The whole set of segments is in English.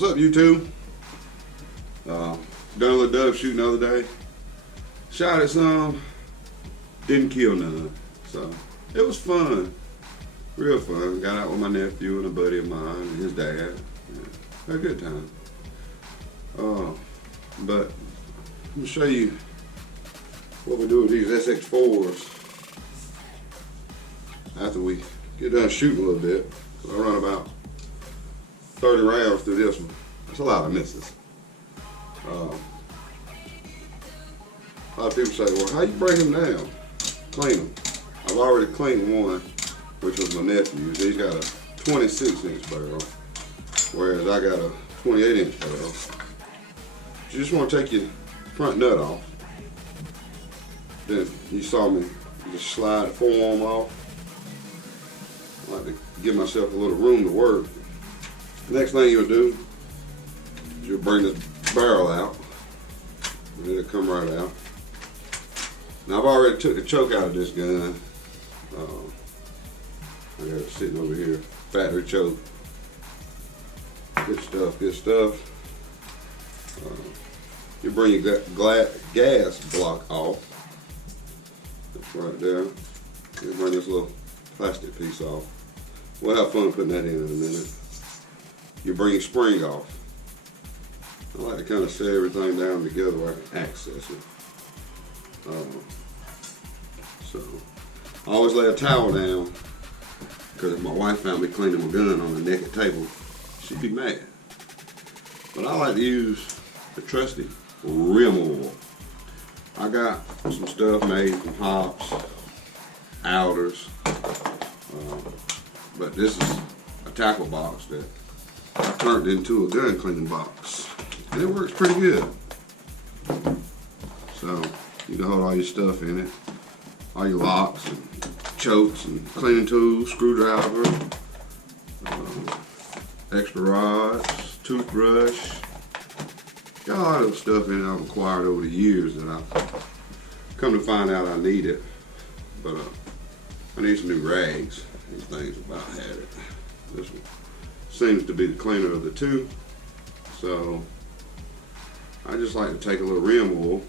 What's up, YouTube? Done a little dove shooting the other day. Shot at some, didn't kill none. So it was fun, real fun. Got out with my nephew and a buddy of mine and his dad. Yeah, had a good time. But I'm gonna show you what we do with these SX4s after we get done shooting a little bit. I run about 30 rounds through this one. That's a lot of misses. A lot of people say, well, how you break them down? Clean them. I've already cleaned one, which was my nephew's. He's got a 26-inch barrel, whereas I got a 28-inch barrel. You just want to take your front nut off. Then you saw me just slide the forearm off. I like to give myself a little room to work. The next thing you'll do is you'll bring the barrel out, and it'll come right out. Now I've already took the choke out of this gun. I got it sitting over here, factory choke. Good stuff, good stuff. You bring your gas block off. That's right there. You bring this little plastic piece off. We'll have fun putting that in a minute. You bring your spring off. I like to kind of set everything down together where I can access it. So I always lay a towel down, because if my wife found me cleaning my gun on a naked table, she'd be mad. But I like to use the trusty rim oil. I got some stuff made from hops, outers, but this is a tackle box that I turned into a gun cleaning box, and it works pretty good. So you can hold all your stuff in it, all your locks and chokes and cleaning tools, screwdriver, extra rods, toothbrush. Got a lot of stuff in it I've acquired over the years that I've come to find out I need it. But I need some new rags. These things about had it. This one seems to be the cleaner of the two. So I just like to take a little rim oil,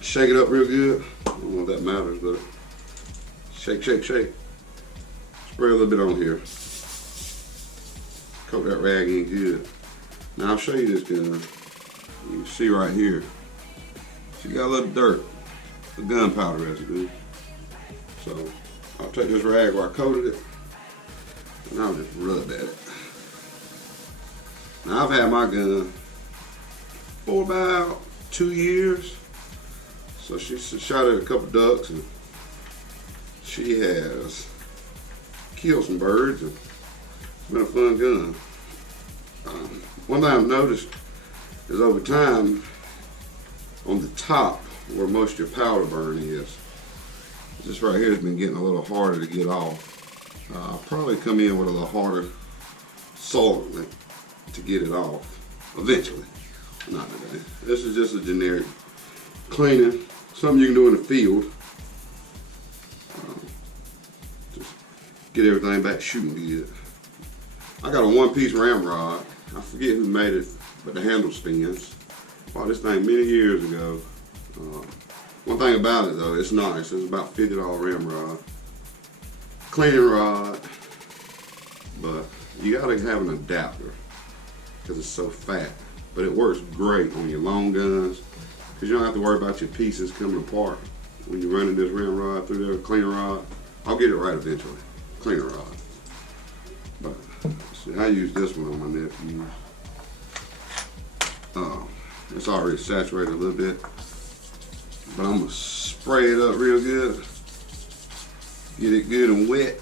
shake it up real good. I don't know if that matters, but shake, shake, shake. Spray a little bit on here. Coat that rag in good. Now I'll show you this gun. You can see right here. She got a little dirt, the gunpowder residue. So I'll take this rag where I coated it, and I'll just rub at it. Now I've had my gun for about 2 years. So she shot at a couple ducks, and she has killed some birds, and it's been a fun gun. One thing I've noticed is over time, on the top where most of your powder burn is, this right here has been getting a little harder to get off. I'll probably come in with a little harder solvent to get it off eventually. Not today. This is just a generic cleaning, something you can do in the field. Just get everything back shooting good. I got a one-piece ramrod. I forget who made it, but the handle spins. Bought this thing many years ago. One thing about it though, it's nice. It's about $50 ramrod. Cleaning rod, but you gotta have an adapter because it's so fat. But it works great on your long guns because you don't have to worry about your pieces coming apart when you're running this ramrod through there, cleaning rod. I'll get it right eventually, cleaning rod. But see, I use this one on my nephew. It's already saturated a little bit, but I'm gonna spray it up real good, get it good and wet.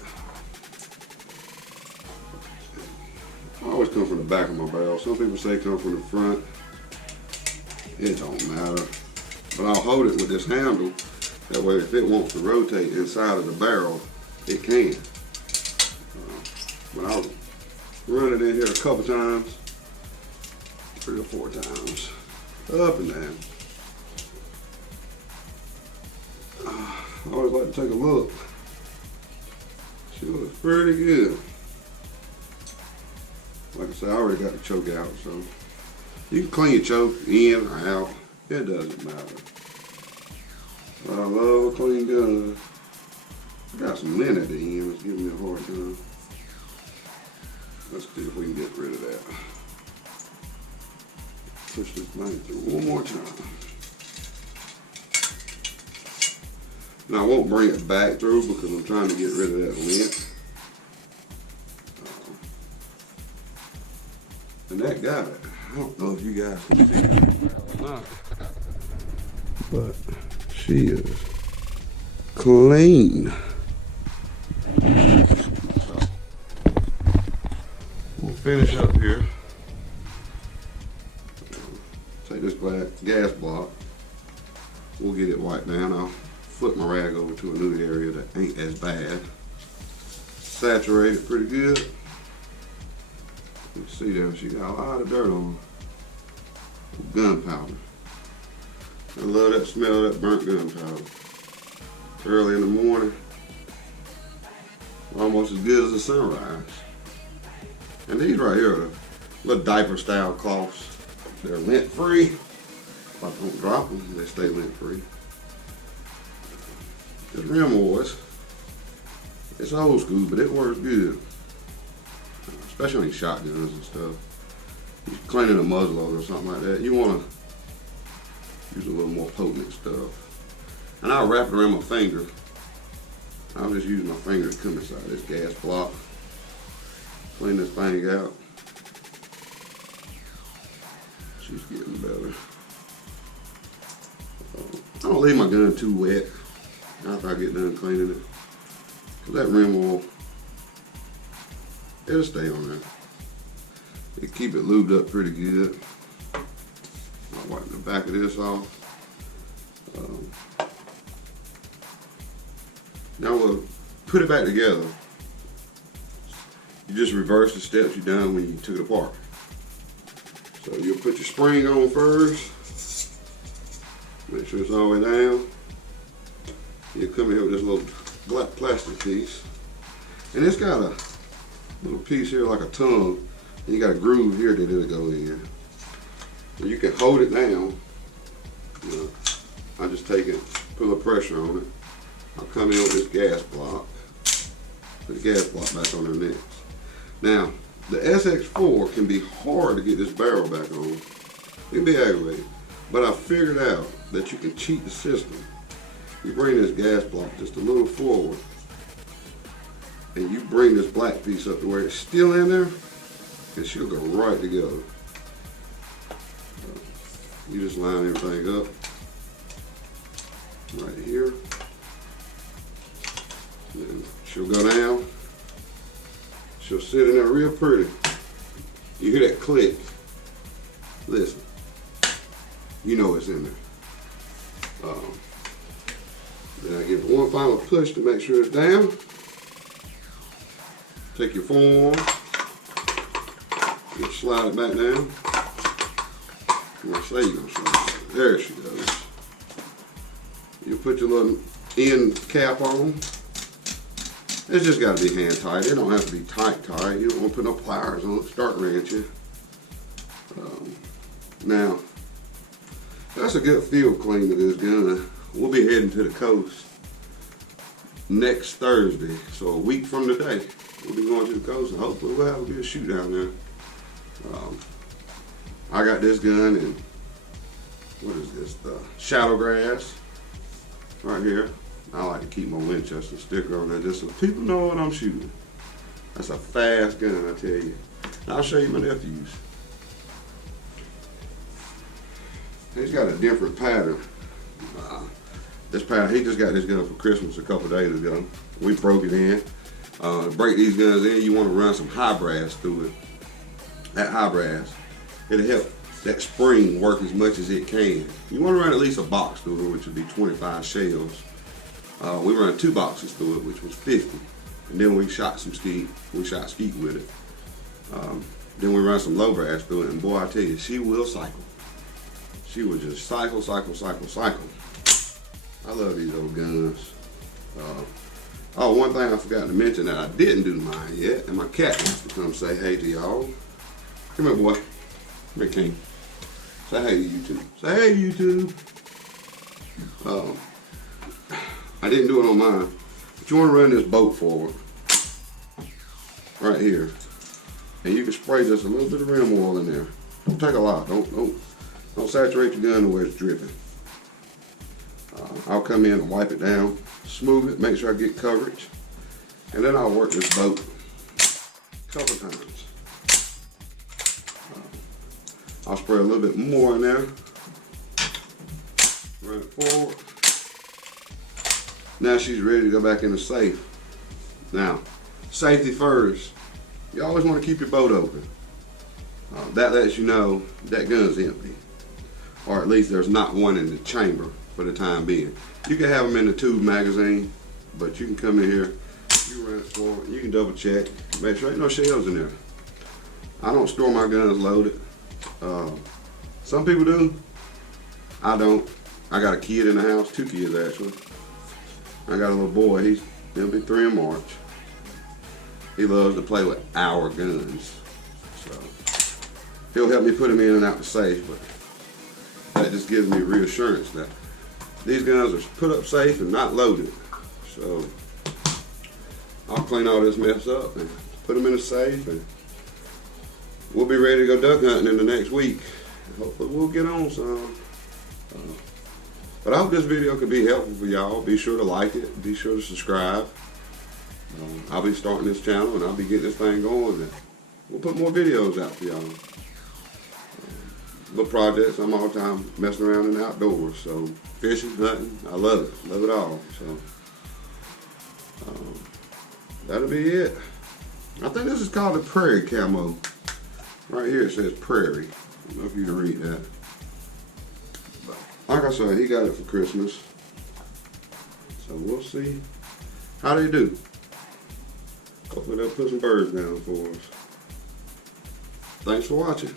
I always come from the back of my barrel. Some people say come from the front. It don't matter, but I'll hold it with this handle. That way, if it wants to rotate inside of the barrel, it can. But I'll run it in here a couple times, 3 or 4 times, up and down. I always like to take a look. She looks pretty good. Like I said, I already got the choke out, so you can clean your choke in or out. It doesn't matter. But I love a clean gun. I got some lint at the end. It's giving me a hard time. Let's see if we can get rid of that. Push this thing through one more time. Now I won't bring it back through because I'm trying to get rid of that lint. And that got it. I don't know if you guys can see it or not, but she is clean. So, we'll finish up here. Take this gas block. We'll get it wiped down. I'll flip my rag over to a new area that ain't as bad. Saturate it pretty good. You can see there, she got a lot of dirt on her. Gunpowder. I love that smell of that burnt gunpowder. Early in the morning, almost as good as a sunrise. And these right here are little diaper style cloths. They're lint free. If I don't drop them, they stay lint free. This rim was, it's old school, but it works good. Especially on these shotguns and stuff. You're cleaning a muzzleloader or something like that, you want to use a little more potent stuff. And I'll wrap it around my finger. I'll just use my finger to come inside this gas block. Clean this thing out. She's getting better. I don't leave my gun too wet after I get done cleaning it. Cause that rim oil, it'll stay on there. It keep it lubed up pretty good. I'll wipe the back of this off. Now we'll put it back together. You just reverse the steps you done when you took it apart. So you'll put your spring on first. Make sure it's all the way down. You come in here with this little black plastic piece. And it's got a little piece here like a tongue. And you got a groove here that it'll go in. And you can hold it down. You know, I just take it, put a little pressure on it. I'll come in with this gas block. Put the gas block back on there next. Now, the SX4 can be hard to get this barrel back on. It can be aggravating. But I figured out that you can cheat the system. You bring this gas block just a little forward, and you bring this black piece up to where it's still in there, and she'll go right together. You just line everything up right here. And she'll go down. She'll sit in there real pretty. You hear that click. Listen. You know it's in there. Then I give it one final push to make sure it's down. Take your forearm. You slide it back down. I say you're gonna slide it. There she goes. You put your little end cap on. It's just got to be hand tight. It don't have to be tight. You don't want to put no pliers on it. Start wrenching. Now, that's a good field clean of this gun. We'll be heading to the coast next Thursday. So a week from today, we'll be going to the coast and hopefully we'll have a good shoot down there. I got this gun in, what is this, the Shadow Grass right here. I like to keep my Winchester sticker on there just so people know what I'm shooting. That's a fast gun, I tell you. I'll show you my nephew's. He's got a different pattern. This pattern, he just got this gun for Christmas a couple days ago. We broke it in. To break these guns in, you want to run some high brass through it. That high brass, it'll help that spring work as much as it can. You want to run at least a box through it, which would be 25 shells. We ran 2 boxes through it, which was 50. And then we shot some skeet. We shot skeet with it. Then we ran some low brass through it, and boy, I tell you, she will cycle. She will just cycle, cycle, cycle, cycle. I love these old guns. Oh, one thing I forgot to mention that I didn't do mine yet, and my cat wants to come say hey to y'all. Come here, boy. Come here, King. Say hey to YouTube. Say hey, YouTube. I didn't do it on mine. But you want to run this boat forward. Right here. And you can spray just a little bit of rim oil in there. Don't take a lot. Don't saturate your gun to where it's dripping. I'll come in and wipe it down, smooth it, make sure I get coverage. And then I'll work this boat a couple times. I'll spray a little bit more in there. Run it forward. Now she's ready to go back in the safe. Now, safety first. You always want to keep your boat open. That lets you know that gun's empty. Or at least there's not one in the chamber for the time being. You can have them in the tube magazine, but you can come in here, you run it forward, you can double check, make sure ain't no shells in there. I don't store my guns loaded. Some people do. I don't. I got a kid in the house, 2 kids actually. I got a little boy, he'll be 3 in March. He loves to play with our guns. So he'll help me put them in and out the safe, but that just gives me reassurance that these guns are put up safe and not loaded. So I'll clean all this mess up and put them in a safe, and we'll be ready to go duck hunting in the next week. Hopefully we'll get on some. But I hope this video could be helpful for y'all. Be sure to like it. Be sure to subscribe. I'll be starting this channel and I'll be getting this thing going. And we'll put more videos out for y'all. Little projects. I'm all the time messing around in the outdoors. So fishing, hunting, I love it. Love it all. So that'll be it. I think this is called a prairie camo. Right here it says prairie. I don't know if you can read that. Like I said, he got it for Christmas. So we'll see how they do. Hopefully they'll put some birds down for us. Thanks for watching.